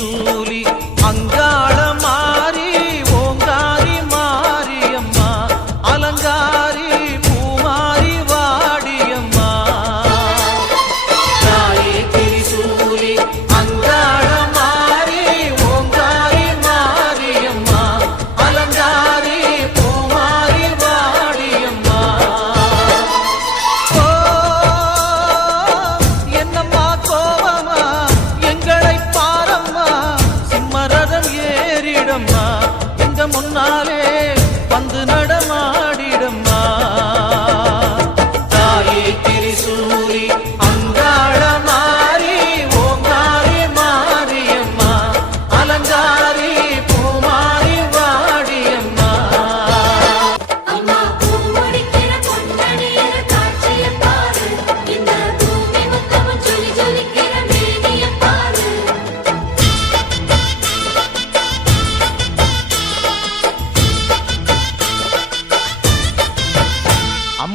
Oh. Nazar